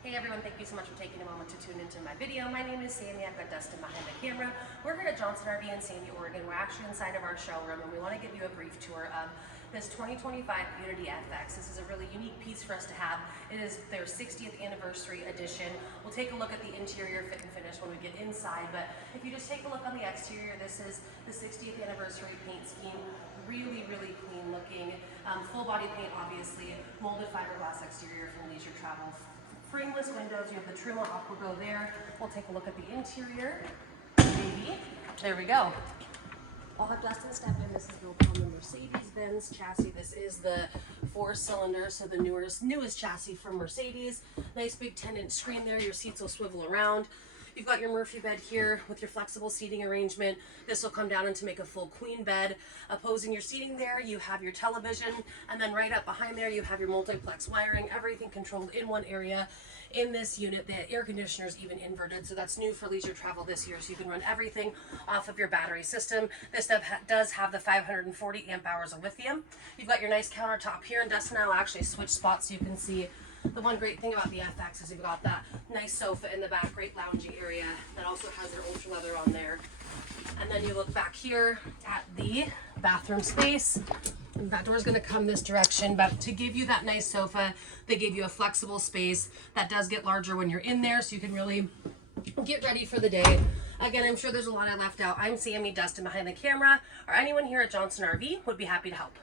Hey everyone, thank you so much for taking a moment to tune into my video. My name is Sammy, I've got Dustin behind the camera. We're here at Johnson RV in Sandy, Oregon. We're actually inside of our showroom and we want to give you a brief tour of this 2025 Unity FX. This is a really unique piece for us to have. It is their 60th anniversary edition. We'll take a look at the interior fit and finish when we get inside, but if you just take a look on the exterior, this is the 60th anniversary paint scheme. Really, really clean looking. Full body paint, obviously. Molded fiberglass exterior from Leisure Travel. Frameless windows, you have the trim or aqua there. We'll take a look at the interior. Maybe. There we go. I'll have Dustin step in. This is built on the Mercedes-Benz chassis. This is the 4-cylinder, so the newest chassis from Mercedes. Nice big 10-inch screen there. Your seats will swivel around. You've got your Murphy bed here with your flexible seating arrangement. This will come down and to make a full queen bed. Opposing your seating there, you have your television, and then right up behind there, you have your multiplex wiring, everything controlled in one area. In this unit, the air conditioner is even inverted, so that's new for Leisure Travel this year, so you can run everything off of your battery system. This stuff does have the 540 amp hours of lithium. You've got your nice countertop here, and Dustin and I will actually switch spots so you can see. The one great thing about the FX is you've got that nice sofa in the back, great lounging area that also has their ultra leather on there. And then you look back here at the bathroom space. And that door's gonna come this direction, but to give you that nice sofa, they gave you a flexible space that does get larger when you're in there, so you can really get ready for the day. Again, I'm sure there's a lot I left out. I'm Sammy, Dustin behind the camera, or anyone here at Johnson RV would be happy to help.